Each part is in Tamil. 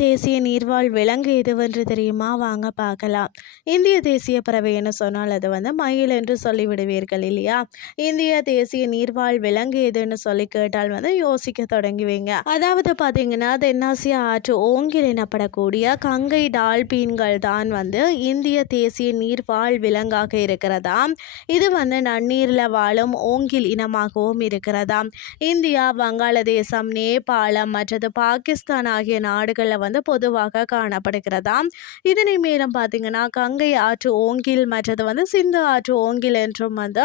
தேசிய நீர்வாழ் விலங்கு எதுவென்று தெரியுமா? வாங்க பார்க்கலாம். இந்திய தேசிய பறவை என்று சொன்னால் அது வந்து மயில் என்று சொல்லிவிடுவீர்கள் இல்லையா? இந்திய தேசிய நீர்வாழ் விலங்கு எதுன்னு சொல்லி கேட்டால் வந்து யோசிக்க தொடங்குவீங்க. அதாவது பார்த்தீங்கன்னா தென்னாசிய ஆற்று ஓங்கில் எனப்படக்கூடிய கங்கை டால்பீன்கள் தான் வந்து இந்திய தேசிய நீர்வாழ் விலங்காக இருக்கிறதா? இது வந்து நன்னீரில் வாழும் ஓங்கில் இனமாகவும் இருக்கிறதா? இந்தியா வங்காளதேசம் நேபாளம் மற்றது பாகிஸ்தான் ஆகிய நாடுகளில் வந்து பொதுவாக காணப்படுகிறதாம் இதனை மேலும் பார்த்தீங்கன்னா கங்கை ஆற்று ஓங்கில் மற்றது வந்து சிந்து ஆற்று ஓங்கில் என்றும் வந்து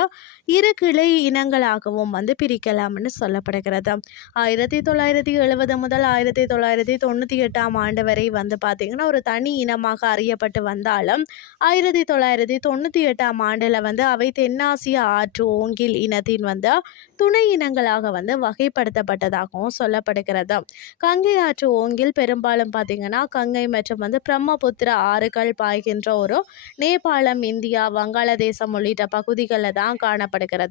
இரு கிளை இனங்களாகவும் வந்து பிரிக்கலாம்னு சொல்லப்படுகிறது. ஆயிரத்தி தொள்ளாயிரத்தி எழுபது முதல் ஆயிரத்தி தொள்ளாயிரத்தி தொண்ணூற்றி எட்டாம் ஆண்டு வரை வந்து பார்த்திங்கன்னா ஒரு தனி இனமாக அறியப்பட்டு வந்தாலும் ஆயிரத்தி தொள்ளாயிரத்தி தொண்ணூற்றி எட்டாம் ஆண்டில் வந்து அவை தென்னாசிய ஆற்று ஓங்கில் இனத்தின் வந்து துணை இனங்களாக வந்து வகைப்படுத்தப்பட்டதாகவும் சொல்லப்படுகிறது. கங்கை ஆற்று ஓங்கில் பெரும்பாலும் பார்த்திங்கன்னா கங்கை மற்றும் வந்து பிரம்மபுத்திர ஆறுகள் பாய்கின்ற ஒரு நேபாளம் இந்தியா வங்காளதேசம் உள்ளிட்ட பகுதிகளில் தான் காணப்படுகிறது.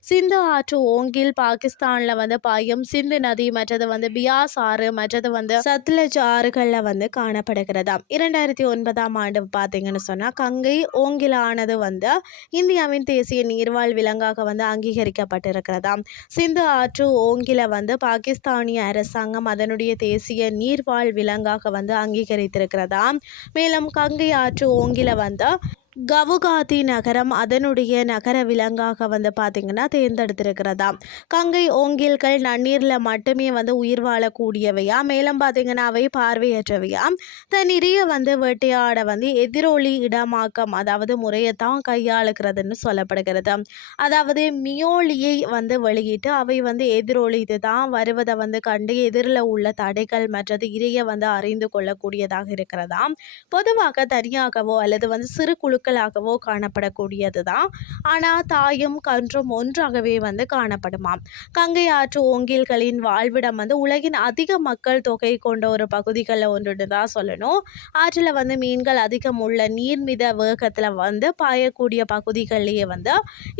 சிந்து ஆற்று ஓங்கில் பாகிஸ்தானில் வந்து பாயும் சிந்து நதி மற்றது வந்து பியாஸ் ஆறு மற்றது வந்து சத்லஜ் ஆறுகளில் வந்து காணப்படுகிறதாம் இரண்டாயிரத்தி ஒன்பதாம் ஆண்டு பார்த்தீங்கன்னு சொன்னால் கங்கை ஓங்கிலானது வந்து இந்தியாவின் தேசிய நீர்வாழ் விலங்காக வந்து அங்கீகரிக்கப்பட்டிருக்கிறதாம் சிந்து ஆற்று ஓங்கில வந்து பாகிஸ்தானிய அரசாங்கம் அதனுடைய தேசிய நீர்வாழ் விலங்காக வந்து அங்கீகரித்திருக்கிறதாம். மேலும் கங்கை ஆற்று ஓங்கில வந்து கவுகாத்தி நகரம் அதனுடைய நகர விலங்காக வந்து பார்த்திங்கன்னா தேர்ந்தெடுத்திருக்கிறதா? கங்கை ஓங்கில்கள் நன்னீரில் மட்டுமே வந்து உயிர் வாழக்கூடியவையா? மேலும் பார்த்திங்கன்னா அவை பார்வையற்றவையா? தன்னிறைய வந்து வேட்டையாட வந்து எதிரொலி இடமாக்கம் அதாவது முறையைத்தான் கையாளுக்கிறதுன்னு சொல்லப்படுகிறது. அதாவது மியோலியை வந்து வெளியிட்டு அவை வந்து எதிரொலி தான் வருவதை வந்து கண்டு எதிரில் உள்ள தடைகள் மற்றது இறைய வந்து அறிந்து கொள்ளக்கூடியதாக இருக்கிறதா? பொதுவாக தனியாகவோ அல்லது வந்து சிறு குழு குழுக்களாகவோ காணப்படக்கூடியது தான் ஆனால் தாயும் கன்றும் ஒன்றாகவே வந்து காணப்படுமாம். கங்கை ஆற்று ஓங்கில்களின் வாழ்விடம் வந்து உலகின் அதிக மக்கள் தொகை கொண்ட ஒரு பகுதிகளில் ஒன்றுன்னு தான் சொல்லணும். ஆற்றில் வந்து மீன்கள் அதிகம் உள்ள நீர்மித வேகத்தில் வந்து பாயக்கூடிய பகுதிகள்லேயே வந்து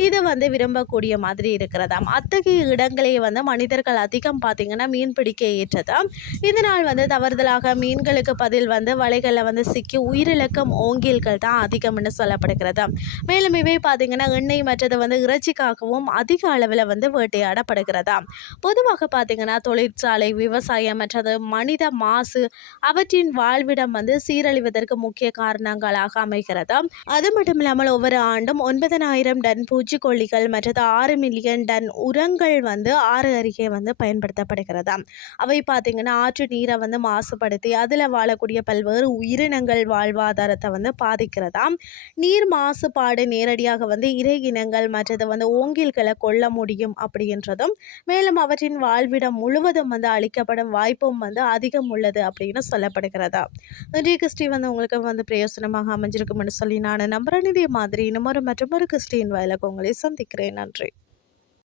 இது வந்து விரும்பக்கூடிய மாதிரி இருக்கிறதாம். அத்தகைய இடங்களையே வந்து மனிதர்கள் அதிகம் பார்த்திங்கன்னா மீன் பிடிக்க ஏற்றதாம். இதனால் வந்து தவறுதலாக மீன்களுக்கு பதில் வந்து வலைகளில் வந்து சிக்கி உயிரிழக்கும் ஓங்கில்கள் தான் அதிகம்னு சொல்லப்படுகிறது. மேலும் இவை பார்த்திங்கன்னா எண்ணெய் மற்றது வந்து இறைச்சிக்காகவும் அதிக அளவில் வந்து வேட்டையாடப்படுகிறதா. பொதுவாக பார்த்திங்கன்னா தொழிற்சாலை விவசாயம் மற்றது மனித மாசு அவற்றின் வாழ்விடம் வந்து சீரழிவதற்கு முக்கிய காரணங்களாக அமைகிறது. அது மட்டும் இல்லாமல் ஒவ்வொரு ஆண்டும் ஒன்பதனாயிரம் டன் பூச்சிக்கொல்லிகள் மற்றது ஆறு மில்லியன் டன் உரங்கள் வந்து ஆறு அருகே வந்து பயன்படுத்தப்படுகிறது. அவை பார்த்திங்கன்னா ஆற்று நீரை வந்து மாசுபடுத்தி அதில் வாழக்கூடிய பல்வேறு உயிரினங்கள் வாழ்வாதாரத்தை வந்து பாதிக்கிறதாம். நீர் மாசுபாடு நேரடியாக வந்து இறை இனங்கள் மற்றது வந்து ஓங்கில்களை கொல்ல முடியும் அப்படின்றதும் மேலும் அவற்றின் வாழ்விடம் முழுவதும் வந்து அளிக்கப்படும் வாய்ப்பும் வந்து அதிகம் உள்ளது அப்படின்னு சொல்லப்படுகிறதா? இன்றைய கிறிஸ்டி. வந்து உங்களுக்கு வந்து பிரயோசனமாக அமைஞ்சிருக்கும்னு சொல்லி நான் நம்புறேன். இதே மாதிரி இன்னும் மற்றொரு மற்றும் ஒரு கிறிஸ்டின் வயலுக்கு உங்களை சந்திக்கிறேன். நன்றி.